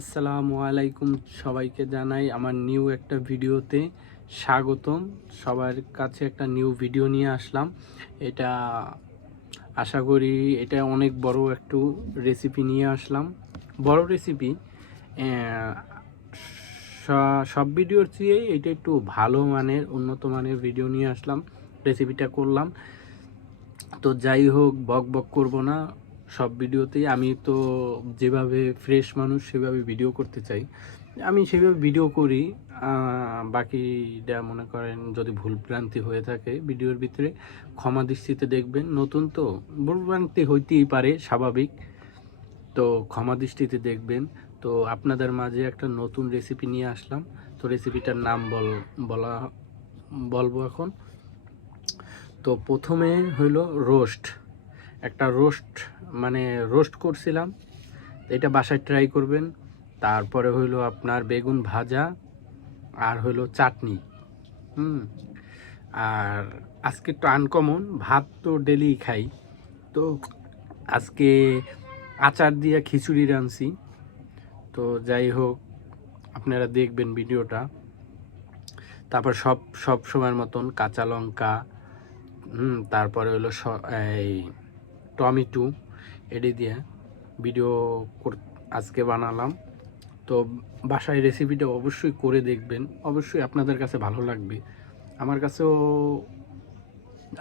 আসসালামু আলাইকুম সবাইকে জানাই আমার নিউ একটা ভিডিওতে স্বাগতম। সবার কাছে একটা নিউ ভিডিও নিয়ে আসলাম। এটা আশা করি এটা অনেক বড় একটু রেসিপি নিয়ে আসলাম। বড় রেসিপি সব ভিডিওর চেয়ে এটা একটু ভালো মানের, উন্নত মানের ভিডিও নিয়ে আসলাম রেসিপিটা করলাম। তো যাই হোক, বক বক করব না। সব ভিডিওতেই আমি তো যেভাবে ফ্রেশ মানুষ, সেভাবে ভিডিও করতে চাই। আমি সেভাবে ভিডিও করি বাকিটা মনে করেন যদি ভুল ভ্রান্তি হয়ে থাকে ভিডিওর ভিতরে, ক্ষমা দৃষ্টিতে দেখবেন। নতুন তো, ভুলভ্রান্তি হইতেই পারে, স্বাভাবিক। তো ক্ষমা দৃষ্টিতে দেখবেন। তো আপনাদের মাঝে একটা নতুন রেসিপি নিয়ে আসলাম। তো রেসিপিটার নাম বল, বলা, বলব এখন। তো প্রথমে হইল রোস্ট একটা রোস্ট মানে রোস্ট করছিলাম। এটা বাসায় ট্রাই করবেন। তারপরে হইল আপনার বেগুন ভাজা আর হইল চাটনি। হুম, আর আজকে একটু আনকমন ভাত তো ডেলি খাই। তো আজকে আচার দিয়ে খিচুড়ি রাঁধছি। তো যাই হোক, আপনারা দেখবেন ভিডিওটা। তারপর সব সব সময়ের মতন কাঁচা লঙ্কা, হুম, তারপরে হলো এই টমেটো এটি দিয়ে ভিডিও আজকে বানালাম। তো বাসায় রেসিপিটা অবশ্যই করে দেখবেন। অবশ্যই আপনাদের কাছে ভালো লাগবে। আমার কাছেও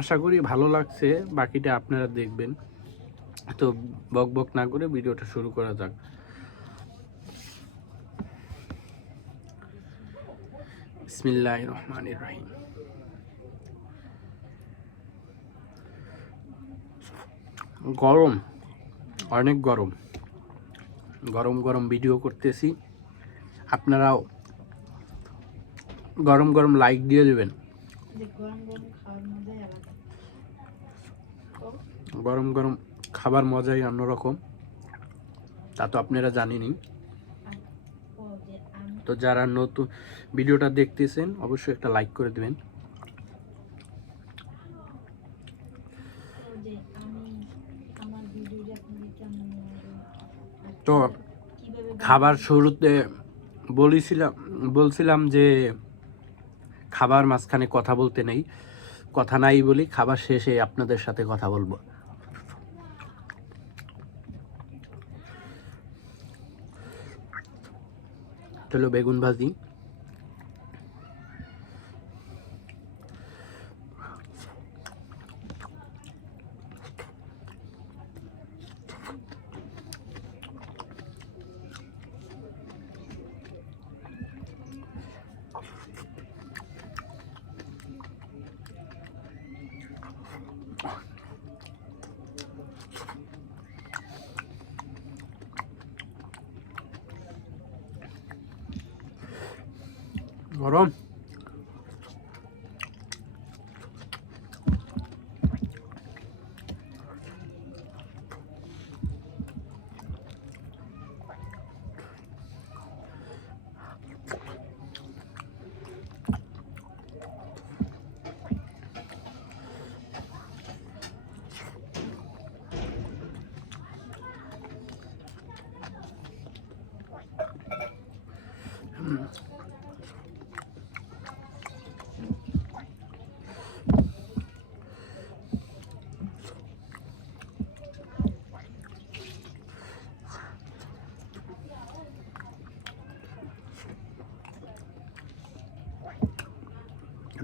আশা করি ভালো লাগছে, বাকিটা আপনারা দেখবেন। তো বক বক না করে ভিডিওটা শুরু করা যাক। বিসমিল্লাহ রহমান রহিম। গরম অনেক গরম। গরম গরম ভিডিও করতেছি। আপনারাও গরম গরম লাইক দিয়ে দেবেন। গরম গরম খাবার মজাই অন্যরকম। তা তো আপনারা জানেনই। তো যারা নতুন ভিডিওটা দেখতেছেন অবশ্যই একটা লাইক করে দেবেন। তো খাবার শুরুতে বলেছিলাম, বলছিলাম যে খাবার মাঝখানে কথা বলতে নেই, কথা নাই বলি, খাবার শেষে আপনাদের সাথে কথা বলব। চলো বেগুন ভাজি। গরম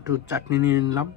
একটু চাটনি নিয়ে নিলাম।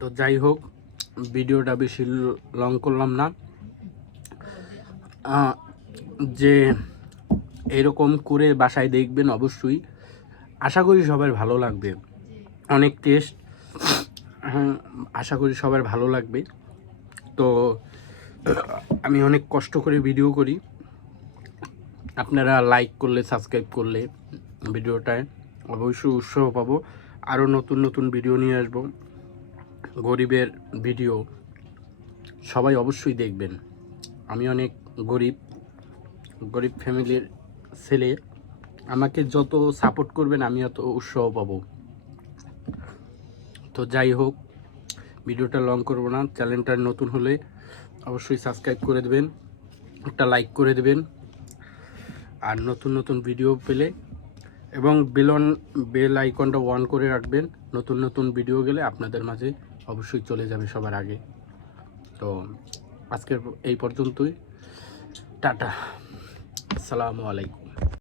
তো যাই হোক ভিডিওটা বেশি লং করলাম না। যে এরকম করে বাসায় দেখবেন অবশ্যই। আশা করি সবার ভালো লাগবে। অনেক টেস্ট হ্যাঁ, আশা করি সবার ভালো লাগবে। তো আমি অনেক কষ্ট করে ভিডিও করি। আপনারা লাইক করলে সাবস্ক্রাইব করলে ভিডিওটায় অবশ্যই উৎসাহ পাবো। আরও নতুন নতুন ভিডিও নিয়ে আসব। গরিবের ভিডিও সবাই অবশ্যই দেখবেন। আমি অনেক গরিব গরিব ফ্যামিলির ছেলে। আমাকে যত সাপোর্ট করবেন, আমি অত উৎসাহ পাবো। তো যাই হোক, ভিডিওটা লং করব না, চ্যানেলটা নতুন হলে অবশ্যই সাবস্ক্রাইব করে দেবেন, একটা লাইক করে দেবেন, আর নতুন নতুন ভিডিও পেলে এবং বেলন, বেল আইকনটা অন করে রাখবেন। নতুন নতুন ভিডিও গেলে আপনাদের মাঝে অবশ্যই চলে যাবে সবার আগে। তো আজকের এই পর্যন্তই। টাটা। আসসালামু আলাইকুম।